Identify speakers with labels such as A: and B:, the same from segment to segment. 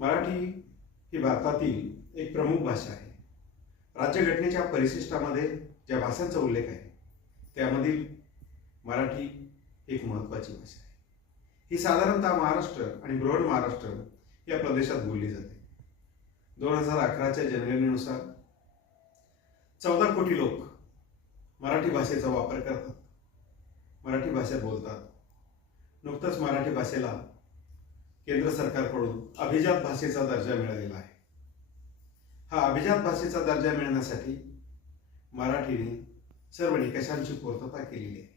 A: मराठी ही भारतातील एक प्रमुख भाषा आहे. राज्यघटनेच्या परिशिष्टामध्ये ज्या भाषांचा उल्लेख आहे त्यामधील मराठी एक महत्त्वाची भाषा आहे. ही साधारणतः महाराष्ट्र आणि बृहण महाराष्ट्र या प्रदेशात बोलली जाते. दोन हजार अकराच्या जनगणनेनुसार चौदा कोटी लोक मराठी भाषेचा वापर करतात. मराठी भाषा बोलतात. नुकतंच मराठी भाषेला केंद्र सरकारकडून अभिजात भाषेचा दर्जा मिळालेला आहे. हा अभिजात भाषेचा दर्जा मिळण्यासाठी मराठीने सर्व निकषांची पूर्तता केलेली आहे?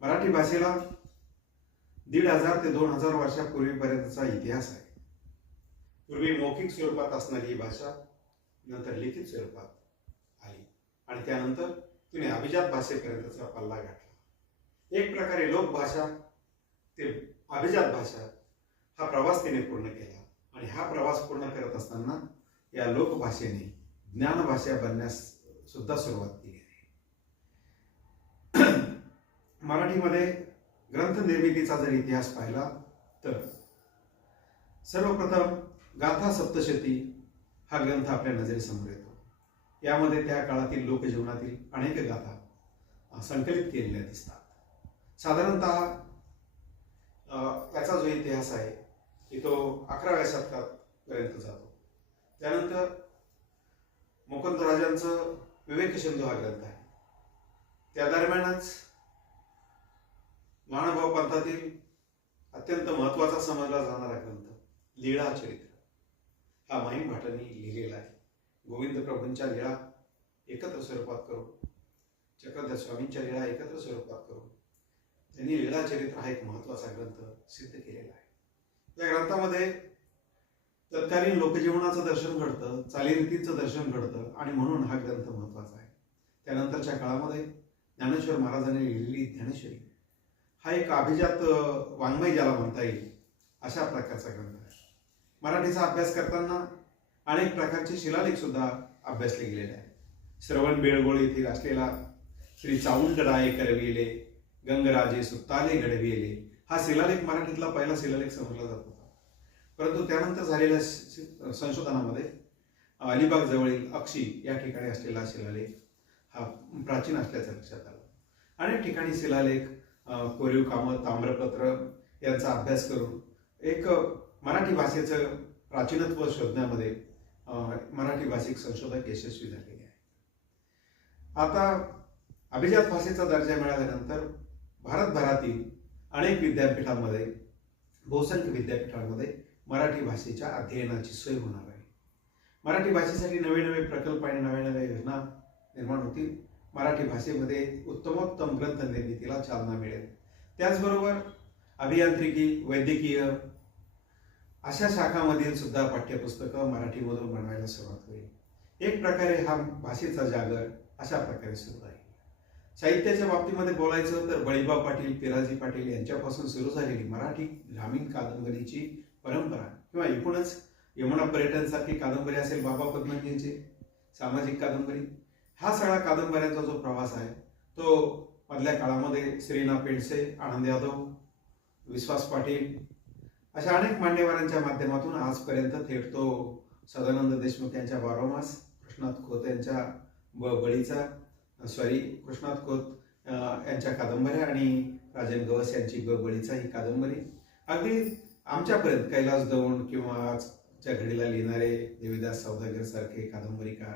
A: मराठी भाषेला दीड हजार ते दोन हजार वर्षापूर्वीपर्यंतचा इतिहास आहे. पूर्वी मौखिक स्वरूपात असणारी ही भाषा नंतर लिखित स्वरूपात आली आणि त्यानंतर तिने अभिजात भाषेपर्यंतचा पल्ला गाठला. एक प्रकारे लोकभाषा ते अभिजात भाषा हा प्रवास तिने पूर्ण केला. आणि हा प्रवास पूर्ण करत असताना या लोकभाषेने ज्ञानभाषा बनण्यास सुद्धा सुरुवात केली आहे. मराठीमध्ये ग्रंथ निर्मितीचा जर इतिहास पाहिला तर सर्वप्रथम गाथा सप्तशती हा ग्रंथ आपल्या नजरेसमोर येतो. यामध्ये त्या काळातील लोकजीवनातील अनेक गाथा संकलित केलेल्या दिसतात. साधारणत याचा जो इतिहास आहे की तो अकराव्या शतकात पर्यंत जातो. त्यानंतर मुकुंदराजांचं विवेक सिंधू हा ग्रंथ आहे. त्या दरम्यानच महानुभाव पंथातील अत्यंत महत्त्वाचा समजला जाणारा ग्रंथ लीळा चरित्र. हा माहीम भाटांनी लिहिलेला आहे. गोविंद प्रभूंच्या लीळा एकत्र स्वरूपात करून चक्रधर स्वामींच्या लीळा एकत्र स्वरूपात करून त्यांनी लीळा चरित्र हा एक महत्त्वाचा ग्रंथ सिद्ध केलेला आहे. या ग्रंथामध्ये तत्कालीन लोकजीवनाचं दर्शन घडतं चालीरीतीचं दर्शन घडतं आणि म्हणून हा ग्रंथ महत्त्वाचा आहे. त्यानंतरच्या काळामध्ये ज्ञानेश्वर महाराजांनी लिहिलेली ज्ञानेश्वरी हा एक अभिजात वाङ्मय ज्याला म्हणता येईल अशा प्रकारचा ग्रंथ आहे. मराठीचा अभ्यास करताना अनेक प्रकारचे शिलालेख सुद्धा अभ्यासले गेलेले आहेत. श्रवण बेळगोळ येथील असलेला श्री चाऊंड राय करविले गंगराजे सुत्ताले घडविले हा शिलालेख मराठीतला पहिला शिलालेख समजला जातो. परंतु त्यानंतर झालेल्या संशोधनामध्ये अलिबाग जवळील अक्षी या ठिकाणी असलेला शिलालेख हा प्राचीन असल्याचं लक्षात आलं. अनेक ठिकाणी शिलालेख कोरीव कामं ताम्रपत्र यांचा अभ्यास करून एक मराठी भाषेचं प्राचीनत्व शोधण्यामध्ये मराठी भाषिक संशोधक यशस्वी झालेले आहे आता अभिजात भाषेचा दर्जा मिळाल्यानंतर भारतभरातील अनेक विद्यापीठांमध्ये बहुसंख्य विद्यापीठांमध्ये मराठी भाषेच्या अध्ययनाची सोय होणार आहे. मराठी भाषेसाठी नवे नवे प्रकल्प आणि नव्या नव्या योजना निर्माण होतील. मराठी भाषेमध्ये उत्तमोत्तम ग्रंथ निर्मितीला चालना मिळेल. त्याचबरोबर अभियांत्रिकी वैद्यकीय अशा शाखामधील सुद्धा पाठ्यपुस्तकं मराठीमधून बनवायला सुरुवात होईल. एक प्रकारे हा भाषेचा जागर अशा प्रकारे सुरू आहे. साहित्याच्या बाबतीमध्ये बोलायचं तर बळीबा पाटील पिराजी पाटील यांच्यापासून सुरू झालेली मराठी ग्रामीण कादंबरीची परंपरा किंवा एकूणच यमुना पर्यटनसारखी कादंबरी असेल बाबा पद्मजींची सामाजिक कादंबरी हा सगळा कादंबऱ्यांचा जो प्रवास आहे तो मधल्या काळामध्ये श्रीना पेडसे आनंद यादव विश्वास पाटील अशा अनेक मान्यवरांच्या माध्यमातून आजपर्यंत थेट तो सदानंद देशमुख यांच्या बारोमास कृष्णात खोत यांच्या ब बळीचा सॉरी कृष्णात खोत यांच्या कादंबऱ्या आणि राजन गवस यांची ब बळीचा ही कादंबरी. अगदी आमच्यापर्यंत कैलास दौंड किंवा आजच्या घडीला लिहिणारे देवीदास सौदागर सारखे कादंबरीकार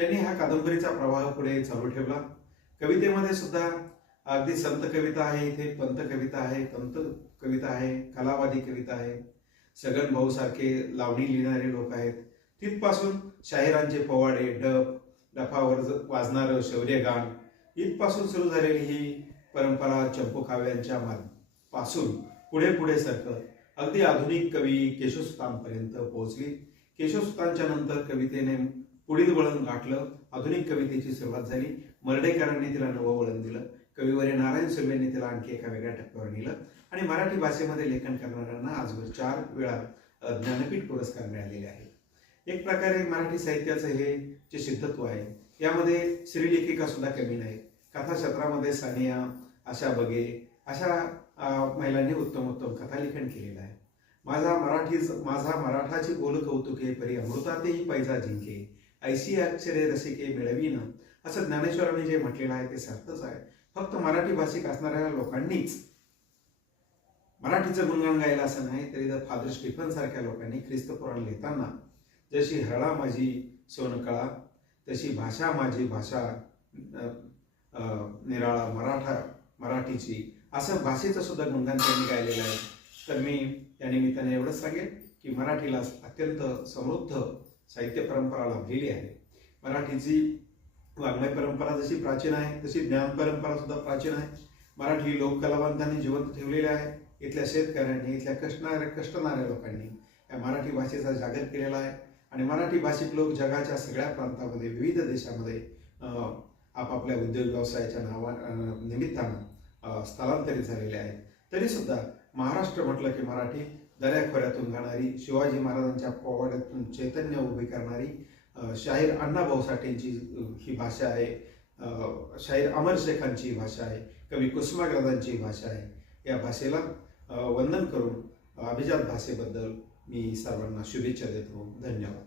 A: यांनी हा कादंबरीचा प्रवाह पुढे चालू ठेवला. कवितेमध्ये सुद्धा अगदी संत कविता आहे इथे पंत कविता आहे तंत कविता आहे कलावादी कविता आहे. सगन भाऊ सारखे लावणी लिहिणारे लोक आहेत. तिथपासून शाहिरांचे पोवाडे डप डफावर ज- वाजणारं शौर्यगान इथपासून सुरू झालेली ही परंपरा चंपू काव्यांच्या पासून पुढे पुढे सरकत अगदी आधुनिक कवी केशवसुतांपर्यंत पोहोचली. केशवसुतांच्या नंतर कवितेने पुढील वळण गाठलं. आधुनिक कवितेची सुरुवात झाली. मर्डेकरांनी तिला नवं वळण दिलं. कविवरे नारायण सुर्वेंनी तिला आणखी एका वेगळ्या टप्प्यावर नेलं. आणि मराठी भाषेमध्ये लेखन करणाऱ्यांना आजवर चार वेळा ज्ञानपीठ पुरस्कार मिळालेले आहेत. एक प्रकारे मराठी साहित्याचं हे जे सिद्धत्व आहे यामध्ये स्त्रीलेखिका सुद्धा कमी नाही कथाक्षेत्रामध्ये सानिया आशा बगे अशा महिलांनी उत्तम उत्तम कथालेखन केलेलं आहे. माझा मराठी माझा मराठाची बोल कौतुके परी अमृतातेही पैजा जिंके. ऐशी अक्षरे रसिके मिळवीन. असं ज्ञानेश्वरांनी जे म्हटलेलं आहे ते सार्थच आहे. फक्त मराठी भाषिक असणाऱ्या लोकांनीच मराठीचं गुणगान गायला असं नाही तरी तर फादर स्टीफन सारख्या लोकांनी ख्रिस्त पुराण लिहिताना जशी हरळा माझी सोनकळा तशी भाषा माझी भाषा निराळा मराठा मराठीची असं भाषेचं सुद्धा गुणगान त्यांनी गायलेलं आहे. तर मी त्या निमित्ताने एवढंच सांगेन की मराठीला अत्यंत समृद्ध साहित्य परंपरा लाभलेली आहे. मराठीची वाङ्मय परंपरा जशी प्राचीन आहे तशी ज्ञान परंपरा सुद्धा प्राचीन आहे. मराठी लोककलावंतांनी जिवंत ठेवलेले आहे. इथल्या शेतकऱ्यांनी इथल्या कष्टणाऱ्या कष्टणाऱ्या लोकांनी या मराठी भाषेचा जागर केलेला आहे. आणि मराठी भाषिक लोक जगाच्या सगळ्या प्रांतामध्ये विविध देशामध्ये आपापल्या उद्योग व्यवसायाच्या नावा निमित्तानं स्थलांतरित झालेले आहेत. तरी सुद्धा महाराष्ट्र म्हटलं की मराठी दऱ्याखोऱ्यातून गाणारी शिवाजी महाराजांच्या पोवाड्यातून चैतन्य उभी करणारी शाहीर अण्णाभाऊ साठेंची ही भाषा आहे. शाहीर अमर शेखांची ही भाषा आहे. कवी कुसुमाग्रजांची ही भाषा आहे. या भाषेला वंदन करून अभिजात भाषेबद्दल मी सर्वांना शुभेच्छा देतो. धन्यवाद.